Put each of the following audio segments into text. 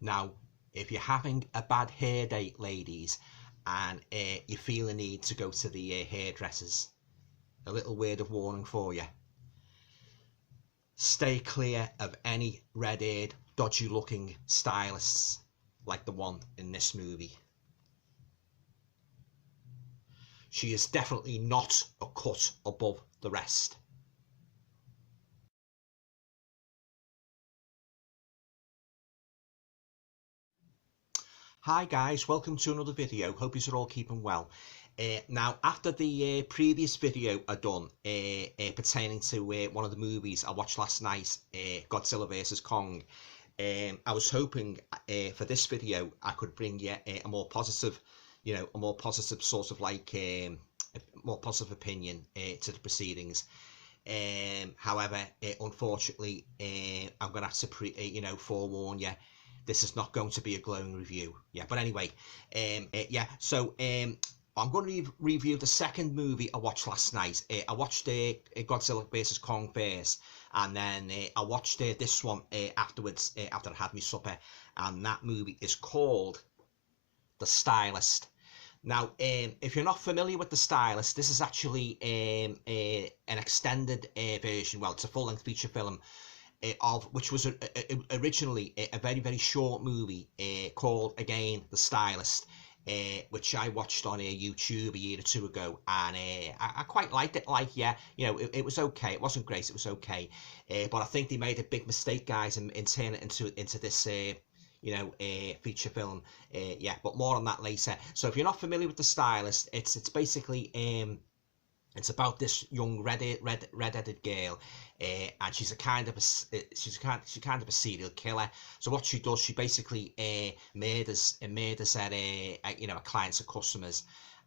Now, if you're having a bad hair day, ladies, and you feel a need to go to the hairdressers, a little word of warning for you. Stay clear of any red-haired, dodgy-looking stylists like the one in this movie. She is definitely not a cut above the rest. Hi guys, welcome to another video. Hope you're all keeping well. Now, after the previous video I done pertaining to one of the movies I watched last night, Godzilla vs Kong, I was hoping for this video I could bring you a more positive, a more positive sort of like a more positive opinion to the proceedings. However, unfortunately, I'm gonna have to forewarn you. This is not going to be a glowing review. Yeah, but anyway, so I'm going to review the second movie I watched last night. I watched Godzilla vs Kong first, and then I watched this one afterwards, after I had my supper, and that movie is called The Stylist. Now, if you're not familiar with The Stylist, this is actually an extended version. Well, it's a full-length feature film of which was originally a very, very short movie called, again, The Stylist, which I watched on YouTube a year or two ago, and I quite liked it. Like, yeah, it was okay. It wasn't great. It was okay, but I think they made a big mistake, guys, in turning it into this feature film. Yeah, but more on that later. So if you're not familiar with The Stylist, it's basically it's about this young red-headed girl, and she's kind of a serial killer. So what she does, she basically murders her clients and customers,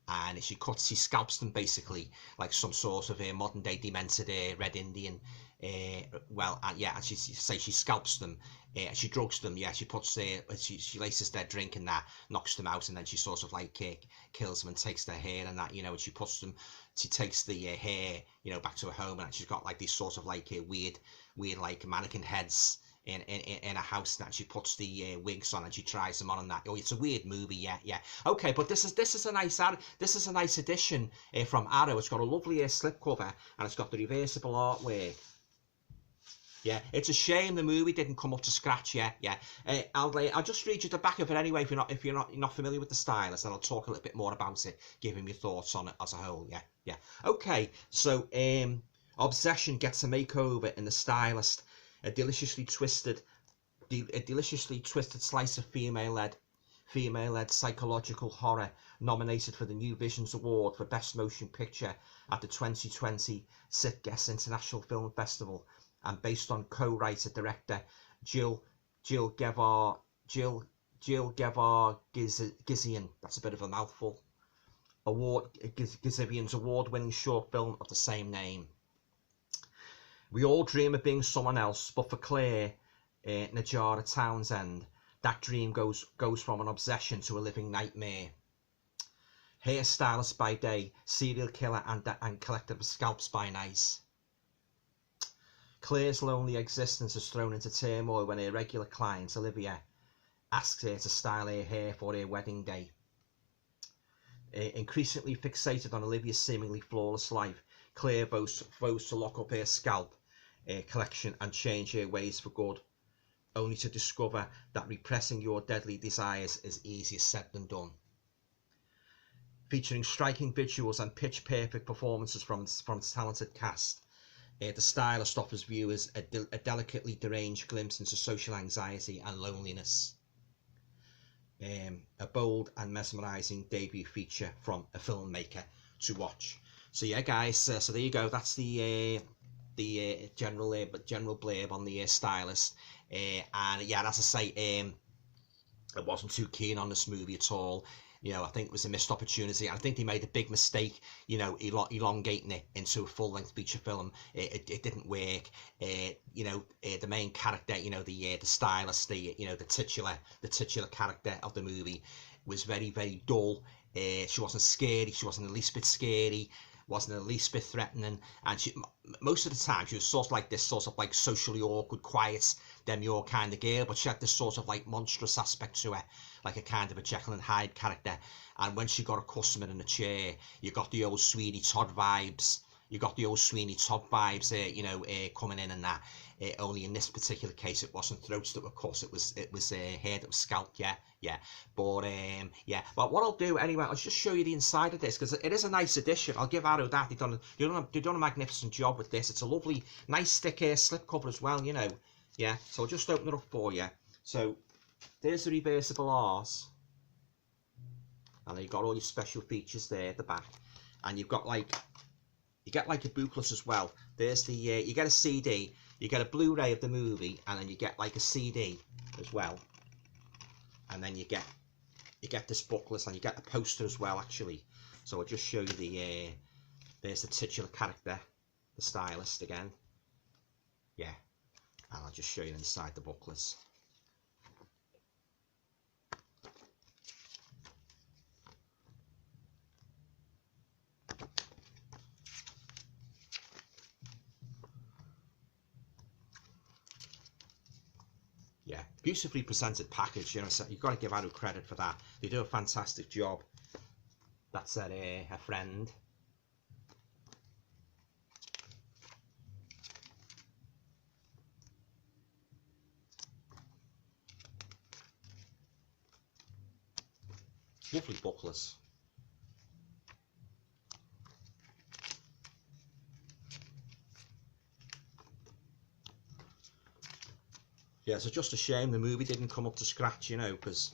and she scalps them basically like some sort of a modern day demented Red Indian. And she scalps them, she drugs them, she puts she laces their drink in that, knocks them out, and then she sort of like kills them and takes their hair and that, and she takes the hair, back to her home, and she's got like these sort of like weird like mannequin heads in a house, that she puts the wigs on and she tries them on, and that. Oh, it's a weird movie. Yeah. Okay, but this is a nice addition from Arrow. It's got a lovely slipcover, and it's got the reversible artwork. Yeah, it's a shame the movie didn't come up to scratch yet. Yeah, I'll just read you the back of it anyway if you're not familiar with The Stylist, and I'll talk a little bit more about it, giving me thoughts on it as a whole. Yeah. Okay, so obsession gets a makeover in The Stylist, a deliciously twisted slice of female-led psychological horror, nominated for the New Visions Award for Best Motion Picture at the 2020 Sitges International Film Festival, and based on co-writer director Jill Gevar Gizian. That's a bit of a mouthful. Gizian's award-winning short film of the same name. We all dream of being someone else, but for Claire Najara Townsend, that dream goes from an obsession to a living nightmare. Hairstylist by day, serial killer and collector of scalps by night. Claire's lonely existence is thrown into turmoil when her regular client, Olivia, asks her to style her hair for her wedding day. Increasingly fixated on Olivia's seemingly flawless life, Claire vows to lock up her scalp collection and change her ways for good, only to discover that repressing your deadly desires is easier said than done. Featuring striking visuals and pitch-perfect performances from its talented cast, The Stylist offers viewers a delicately deranged glimpse into social anxiety and loneliness. A bold and mesmerising debut feature from a filmmaker to watch. So yeah, guys, so there you go. That's the general blurb on the Stylist. And yeah, as I say, I wasn't too keen on this movie at all. I think it was a missed opportunity. I think they made a big mistake, elongating it into a full-length feature film. It didn't work. The main character, the stylist, the titular character of the movie was very, very dull. She wasn't scary. She wasn't the least bit scary. wasn't the least bit threatening, and most of the time she was sort of like this sort of like socially awkward, quiet, demure kind of girl, but she had this sort of like monstrous aspect to her, like a kind of a Jekyll and Hyde character. And when she got a customer in a chair, you got the old Sweeney Todd vibes. You got the old Sweeney Todd vibes there, you know, coming in and that. Only in this particular case, it wasn't throats that were cut. It was hair that was scalped. Yeah. But yeah. But what I'll do anyway, I'll just show you the inside of this, because it is a nice addition. I'll give Arrow that. They've done a magnificent job with this. It's a lovely, nice thick slip cover as well. You know. Yeah. So I'll just open it up for you. So there's the reversible R's, and you've got all your special features there at the back, and you've got like. You get like a booklet as well. There's the you get a CD, you get a Blu-ray of the movie, and then you get like a CD as well. And then you get this booklet, and you get the poster as well, actually. So I'll just show you there's the titular character, the Stylist again. Yeah, and I'll just show you inside the booklet. Yeah, beautifully presented package, you know, so you've got to give Arrow credit for that. They do a fantastic job. That's a friend. Lovely booklets. Yeah, so just a shame the movie didn't come up to scratch, you know, because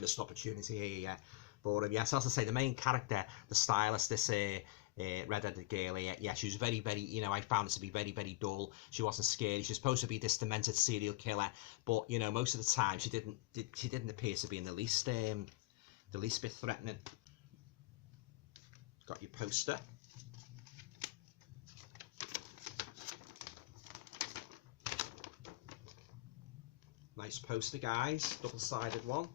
missed opportunity here, yeah. But yes, as I say, the main character, the Stylist, this red-headed girl here, yeah, she was very, very, you know, I found her to be very, very dull. She wasn't scary. She was supposed to be this demented serial killer, but you know, most of the time she didn't appear to be in the least bit threatening. Got your poster. Nice poster, guys. Double-sided one.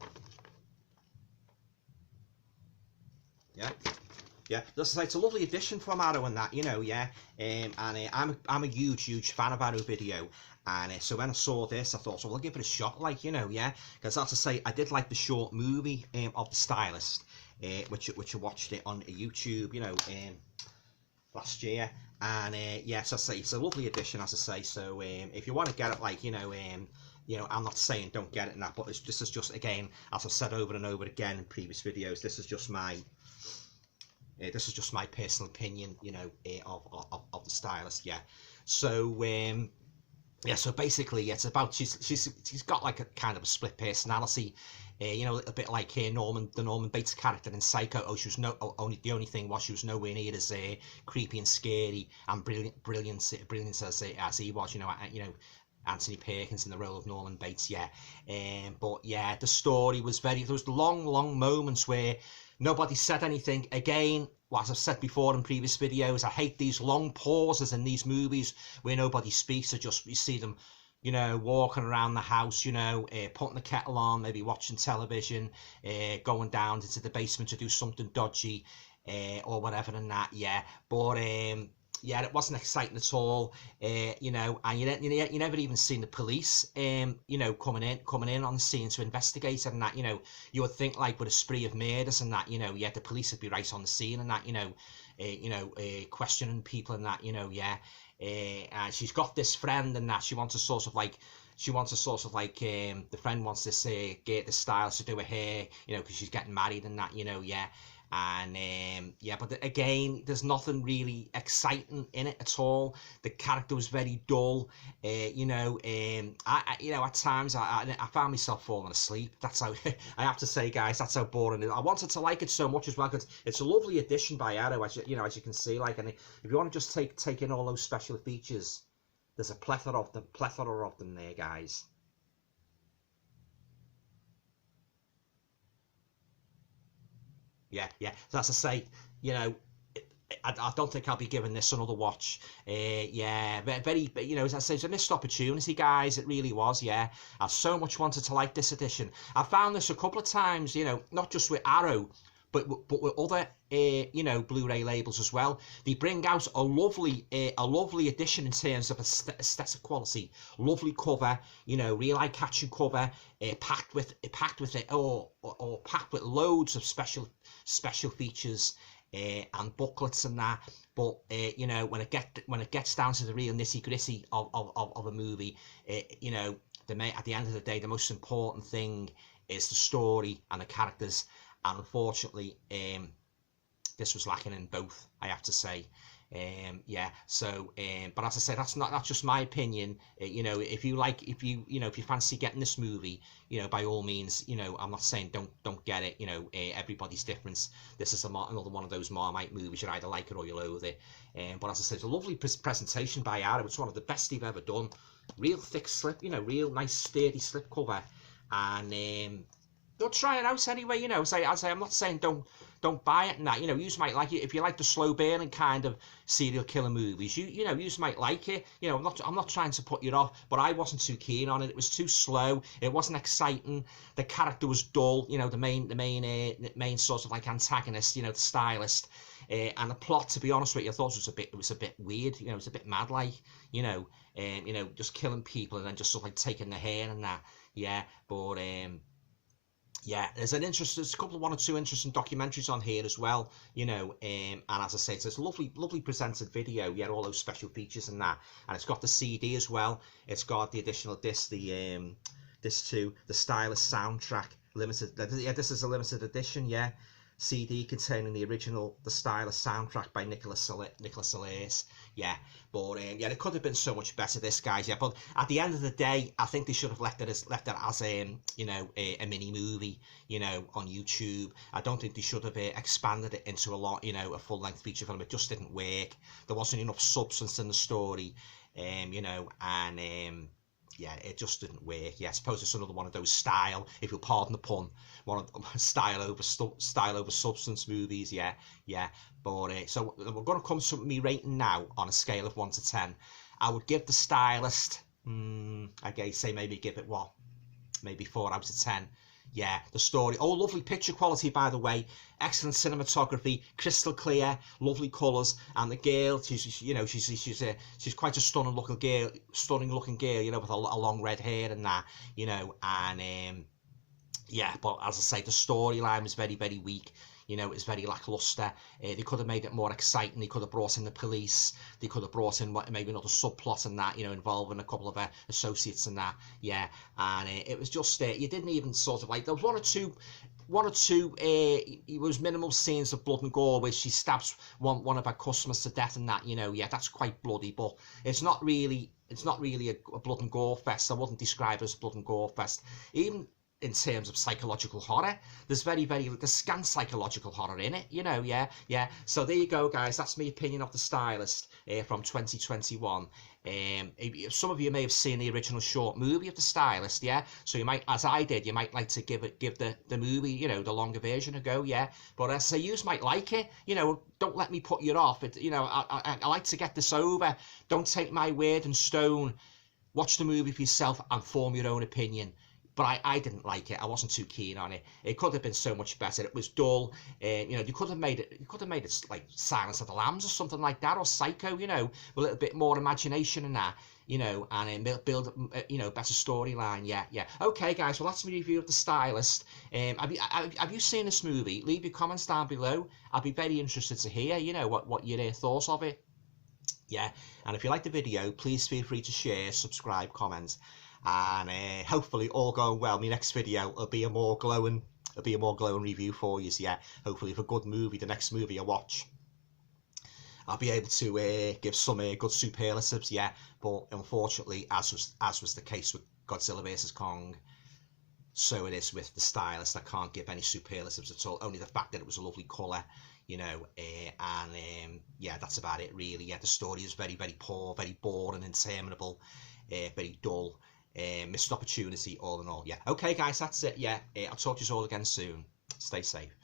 Yeah. Just like, it's a lovely addition from Arrow and that, you know. Yeah. I'm a huge fan of Arrow Video, and so when I saw this, I thought, so I'll give it a shot, like, you know, yeah. Because as I say, I did like the short movie of the Stylist, which I watched it on YouTube, you know, last year, and yes, I say it's a lovely addition, as I say. So if you want to get it, like, you know, I'm not saying don't get it in that, but this is just, again, as I've said over and over again in previous videos, this is just my personal opinion, you know, of the Stylist. Yeah. So yeah, so basically it's about she's got like a kind of a split personality, you know, a little bit like the Norman Bates character in Psycho. Oh, she was the only thing was she was nowhere near as creepy and scary and brilliant as he was, you know, Anthony Perkins in the role of Norman Bates, yeah. But yeah, the story was there was long moments where nobody said anything. Again, as I've said before in previous videos, I hate these long pauses in these movies where nobody speaks, or just you see them, you know, walking around the house, you know, putting the kettle on, maybe watching television, going down into the basement to do something dodgy, or whatever and that, yeah. But yeah, it wasn't exciting at all, you know, and you never even seen the police, you know, coming in on the scene to investigate it and that, you know. You would think, like, with a spree of murders and that, you know, yeah, the police would be right on the scene and that, you know, questioning people and that, you know, yeah. And she's got this friend and that she wants to sort of like, the friend wants this get the Stylist to do her hair, you know, because she's getting married and that, you know, yeah. And yeah, but again, there's nothing really exciting in it at all. The character was very dull, you know. You know, at times I found myself falling asleep. That's how I have to say, guys, that's how boring it is. I wanted to like it so much as well, because it's a lovely addition by Arrow, as you know, as you can see. Like, and if you want to just take in all those special features, there's a plethora of them there, guys. Yeah. So as I say, you know, I don't think I'll be giving this another watch. Yeah, very, you know, as I say, it's a missed opportunity, guys. It really was, yeah. I so much wanted to like this edition. I found this a couple of times, you know, not just with Arrow, but with other you know, Blu-ray labels as well. They bring out a lovely edition in terms of aesthetic quality. Lovely cover, you know, real eye-catching cover, packed with packed with loads of special features and booklets and that. But you know, when it gets down to the real nitty-gritty of a movie, you know, at the end of the day, the most important thing is the story and the characters. And unfortunately, this was lacking in both, I have to say. Yeah, so but as I said, that's just my opinion. You know, if you fancy getting this movie, you know, by all means, you know, I'm not saying don't get it. You know, everybody's different. This is another one of those Marmite movies. You either like it or you loathe it. But as I said, it's a lovely presentation by Arrow. It's one of the best they've ever done. Real thick slip, you know, real nice sturdy slip cover, and they'll try it out anyway. You know, I'm not saying don't buy it and that. You know, you might like it if you like the slow burning kind of serial killer movies. You know, you might like it. You know, I'm not trying to put you off, but I wasn't too keen on it. It was too slow. It wasn't exciting. The character was dull. You know, the main sort of like antagonist. You know, the stylist. And the plot, to be honest with you, I thought it was a bit weird. You know, it was a bit mad, like, you know, just killing people and then just sort of like taking their hair and that. Yeah, but yeah, there's a couple of one or two interesting documentaries on here as well, you know, and as I say, it's a lovely presented video. Yeah, all those special features and that, and it's got the CD as well. It's got the additional disc, disc 2, the Stylist soundtrack limited. Yeah, this is a limited edition. Yeah. CD containing the original The Stylist soundtrack by Nicholas Saliers. Yeah, but yeah, it could have been so much better, this, guys. Yeah, but at the end of the day, I think they should have left it as you know, a mini movie, you know, on YouTube. I don't think they should have expanded it into a full-length feature film. It just didn't work. There wasn't enough substance in the story, you know, and yeah, it just didn't work. Yeah, I suppose it's another one of those style, if you'll pardon the pun, one of style over substance movies. Yeah. But so we're going to come to me rating now on a scale of 1 to 10. I would give The Stylist, maybe give it maybe 4 out of 10. Yeah, the story. Oh, lovely picture quality, by the way. Excellent cinematography, crystal clear, lovely colours, and the girl, she's quite a stunning looking girl, you know, with a long red hair and that, you know, and yeah. But as I say, the storyline was very, very weak. You know, it's very lackluster. They could have made it more exciting. They could have brought in the police. They could have brought in maybe another subplot and that, you know, involving a couple of associates and that. Yeah, and it was just you didn't even sort of like, there was one or two it was minimal scenes of blood and gore where she stabs one of her customers to death and that. You know, yeah, that's quite bloody, but it's not really a blood and gore fest. I wouldn't describe it as a blood and gore fest. Even in terms of psychological horror, there's scant psychological horror in it, you know. Yeah. So there you go, guys. That's my opinion of The Stylist from 2021. Some of you may have seen the original short movie of The Stylist, yeah. So you might, as I did, you might like to give the movie, you know, the longer version a go, yeah. But I say you might like it, you know. Don't let me put you off. You know, I like to get this over. Don't take my word and stone. Watch the movie for yourself and form your own opinion. But I didn't like it. I wasn't too keen on it. It could have been so much better. It was dull. You know, you could have made it like Silence of the Lambs or something like that, or Psycho. You know, with a little bit more imagination in that. You know, and build you know, better storyline. Yeah. Okay, guys. Well, that's my review of The Stylist. Have you seen this movie? Leave your comments down below. I'll be very interested to hear, you know, what your thoughts of it. Yeah. And if you like the video, please feel free to share, subscribe, comment. And hopefully all going well, my next video will be a more glowing review for you. So yeah, hopefully, if a good movie, the next movie I watch, I'll be able to give some good superlatives. Yeah, but unfortunately, as was the case with Godzilla vs Kong, so it is with The Stylist. I can't give any superlatives at all. Only the fact that it was a lovely colour, you know, and yeah, that's about it really. Yeah, the story is very, very poor, very boring, interminable, very dull. Missed opportunity all in all. Yeah. Okay, guys, that's it. Yeah, I'll talk to you all again soon. Stay safe.